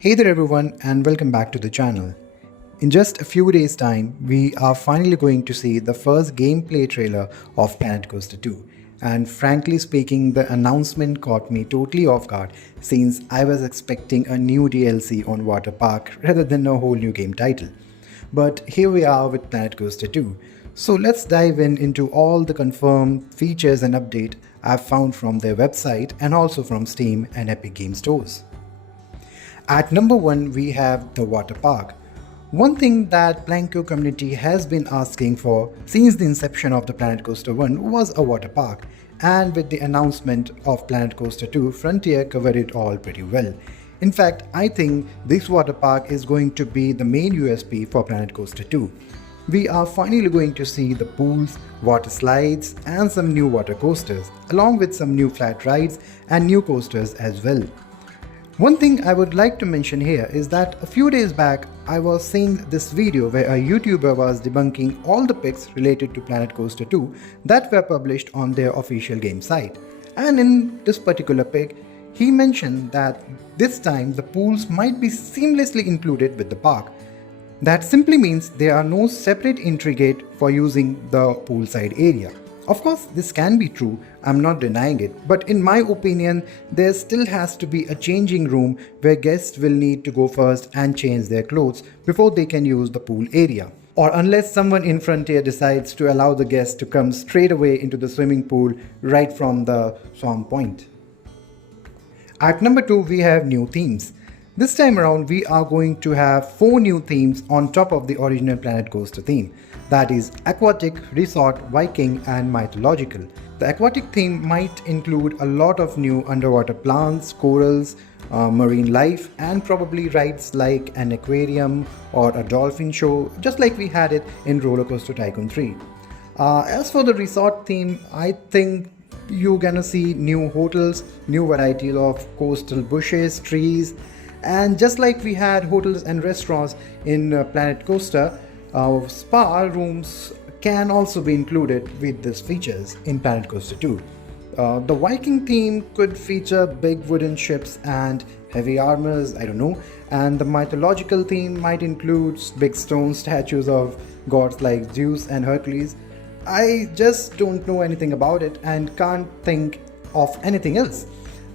Hey there everyone and welcome back to the channel. In just a few days time, we are finally going to see the first gameplay trailer of PlanetCoaster 2. And frankly speaking, the announcement caught me totally off guard since I was expecting a new DLC on Water Park rather than a whole new game title. But here we are with PlanetCoaster 2. So let's dive into all the confirmed features and update I've found from their website and also from Steam and Epic Game stores. At number 1, we have the water park. One thing that Planco community has been asking for since the inception of the PlanetCoaster 1 was a water park, and with the announcement of PlanetCoaster 2, Frontier covered it all pretty well. In fact, I think this water park is going to be the main USP for PlanetCoaster 2. We are finally going to see the pools, water slides, and some new water coasters, along with some new flat rides and new coasters as well. One thing I would like to mention here is that a few days back I was seeing this video where a YouTuber was debunking all the pics related to PlanetCoaster 2 that were published on their official game site. And in this particular pic, he mentioned that this time the pools might be seamlessly included with the park. That simply means there are no separate entry gate for using the poolside area. Of course, this can be true, I'm not denying it, but in my opinion, there still has to be a changing room where guests will need to go first and change their clothes before they can use the pool area. Or unless someone in Frontier decides to allow the guests to come straight away into the swimming pool right from the swamp point. At number 2, we have new themes. This time around, we are going to have 4 new themes on top of the original PlanetCoaster theme. That is aquatic, resort, Viking, and mythological. The aquatic theme might include a lot of new underwater plants, corals, marine life, and probably rides like an aquarium or a dolphin show, just like we had it in Roller Coaster Tycoon 3. As for the resort theme, I think you're gonna see new hotels, new varieties of coastal bushes, trees, and just like we had hotels and restaurants in PlanetCoaster, spa rooms can also be included with these features in PlanetCoaster 2. The Viking theme could feature big wooden ships and heavy armors, I don't know, and the mythological theme might include big stone statues of gods like Zeus and Hercules. I just don't know anything about it and can't think of anything else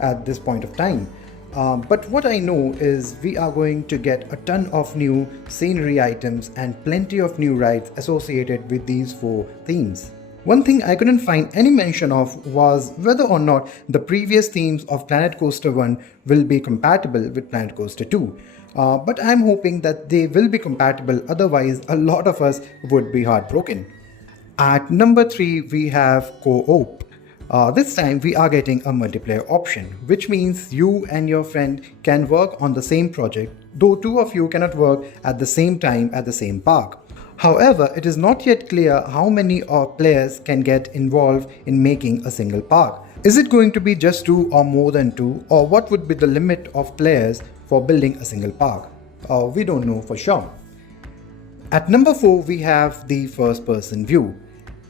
at this point of time. But what I know is we are going to get a ton of new scenery items and plenty of new rides associated with these 4 themes. One thing I couldn't find any mention of was whether or not the previous themes of PlanetCoaster 1 will be compatible with PlanetCoaster 2. But I'm hoping that they will be compatible, otherwise a lot of us would be heartbroken. At number 3, we have Coop. This time we are getting a multiplayer option, which means you and your friend can work on the same project, though 2 of you cannot work at the same time at the same park. However, it is not yet clear how many players can get involved in making a single park. Is it going to be just 2 or more than 2, or what would be the limit of players for building a single park? We don't know for sure. At number 4, we have the first person view.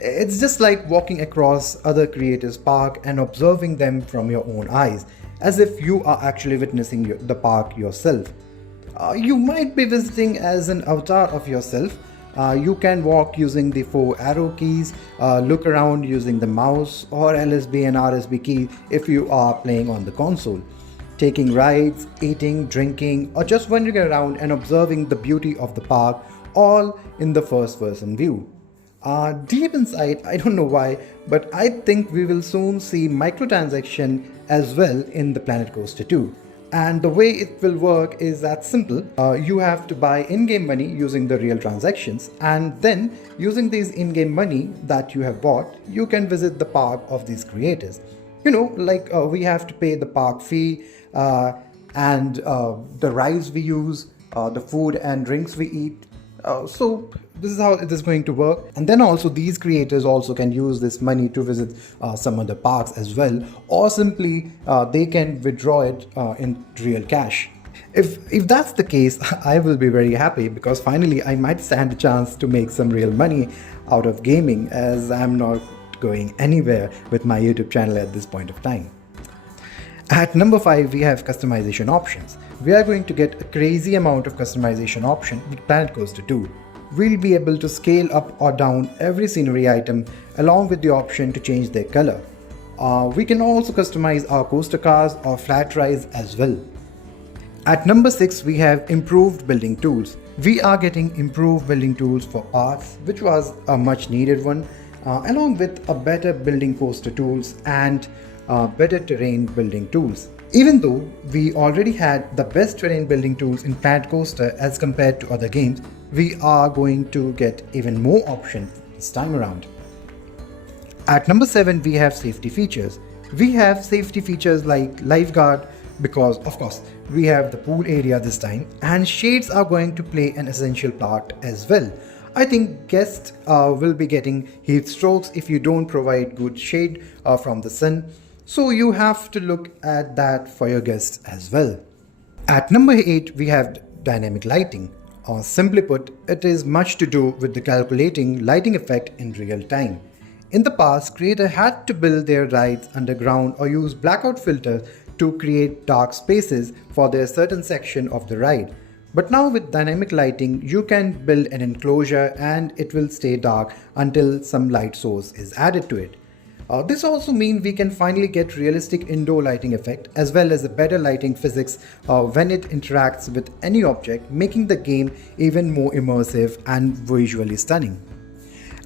It's just like walking across other creators' park and observing them from your own eyes, as if you are actually witnessing the park yourself. You might be visiting as an avatar of yourself. You can walk using the 4 arrow keys, look around using the mouse or LSB and RSB key if you are playing on the console, taking rides, eating, drinking, or just wandering around and observing the beauty of the park, all in the first person view. Deep inside, I don't know why, but I think we will soon see microtransaction as well in the PlanetCoaster 2. And the way it will work is that simple. You have to buy in-game money using the real transactions, and then using these in-game money that you have bought, you can visit the park of these creators. You know, like we have to pay the park fee and the rides we use, the food and drinks we eat. So this is how it is going to work, and then also these creators also can use this money to visit some other parks as well, or simply they can withdraw it in real cash. If that's the case, I will be very happy, because finally I might stand a chance to make some real money out of gaming, as I'm not going anywhere with my YouTube channel at this point of time. At number 5, we have customization options. We are going to get a crazy amount of customization option with PlanetCoaster 2. We'll be able to scale up or down every scenery item along with the option to change their color. We can also customize our coaster cars or flat rides as well. At number 6, we have improved building tools. We are getting improved building tools for parts, which was a much needed one, along with a better building coaster tools and better terrain building tools. Even though we already had the best terrain building tools in PlanetCoaster as compared to other games, we are going to get even more options this time around. At number 7, we have safety features. We have safety features like lifeguard because, of course, we have the pool area this time, and shades are going to play an essential part as well. I think guests will be getting heat strokes if you don't provide good shade from the sun. So you have to look at that for your guests as well. At number 8, we have dynamic lighting. Or simply put, it is much to do with the calculating lighting effect in real time. In the past, creators had to build their rides underground or use blackout filters to create dark spaces for their certain section of the ride. But now with dynamic lighting, you can build an enclosure and it will stay dark until some light source is added to it. This also means we can finally get realistic indoor lighting effect as well as a better lighting physics when it interacts with any object, making the game even more immersive and visually stunning.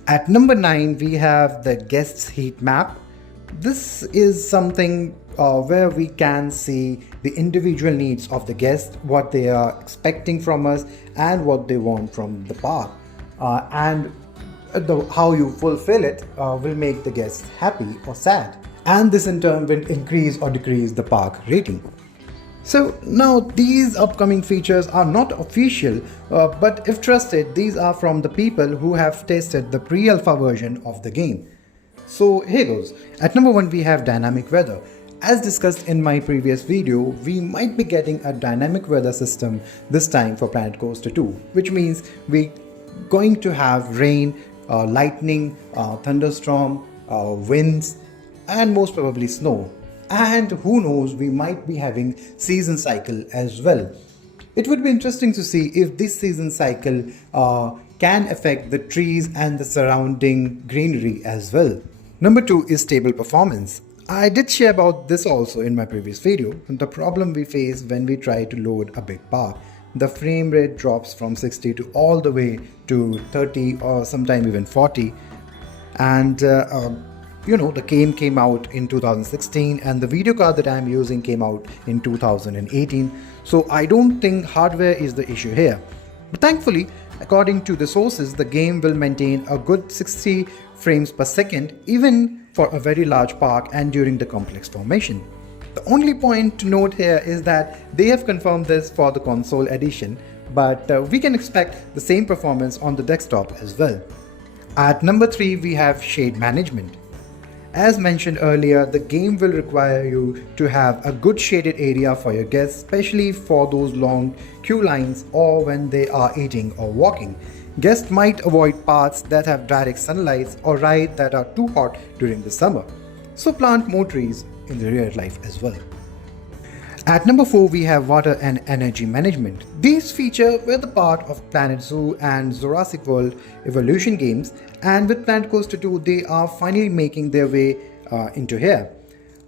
At number 9, we have the guest's heat map. This is something where we can see the individual needs of the guest, what they are expecting from us and what they want from the park. How you fulfill it will make the guests happy or sad. And this in turn will increase or decrease the park rating. So now these upcoming features are not official, but if trusted, these are from the people who have tested the pre-alpha version of the game. So here goes. At number 1, we have dynamic weather. As discussed in my previous video, we might be getting a dynamic weather system this time for PlanetCoaster 2, which means we're going to have rain, lightning, thunderstorm, winds, and most probably snow. And who knows, we might be having season cycle as well. It would be interesting to see if this season cycle can affect the trees and the surrounding greenery as well. Number 2 is stable performance. I did share about this also in my previous video, the problem we face when we try to load a big park. The frame rate drops from 60 to all the way to 30 or sometime even 40. And the game came out in 2016 and the video card that I'm using came out in 2018. So I don't think hardware is the issue here. But thankfully, according to the sources, the game will maintain a good 60 frames per second even for a very large park and during the complex formation. The only point to note here is that they have confirmed this for the console edition, but we can expect the same performance on the desktop as well. At number 3, we have shade management. As mentioned earlier, the game will require you to have a good shaded area for your guests, especially for those long queue lines or when they are eating or walking. Guests might avoid paths that have direct sunlight or rides that are too hot during the summer. So plant more trees in the real life as well. At number 4, we have water and energy management. These features were the part of Planet Zoo and Jurassic World Evolution games, and with PlanetCoaster 2, they are finally making their way into here.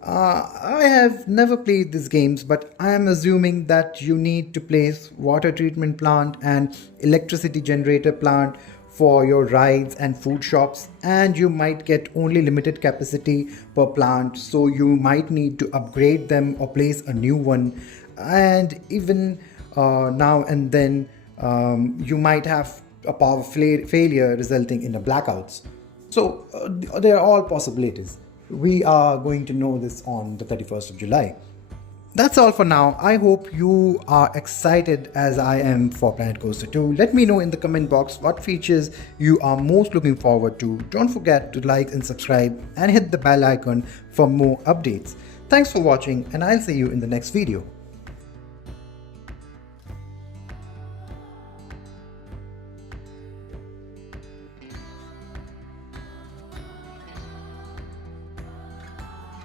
I have never played these games, but I am assuming that you need to place water treatment plant and electricity generator plant for your rides and food shops, and you might get only limited capacity per plant, so you might need to upgrade them or place a new one. And even now and then you might have a power failure resulting in a blackouts. So there are all possibilities. We are going to know this on the 31st of July. That's all for now. I hope you are excited as I am for PlanetCoaster 2. Let me know in the comment box what features you are most looking forward to. Don't forget to like and subscribe and hit the bell icon for more updates. Thanks for watching and I'll see you in the next video.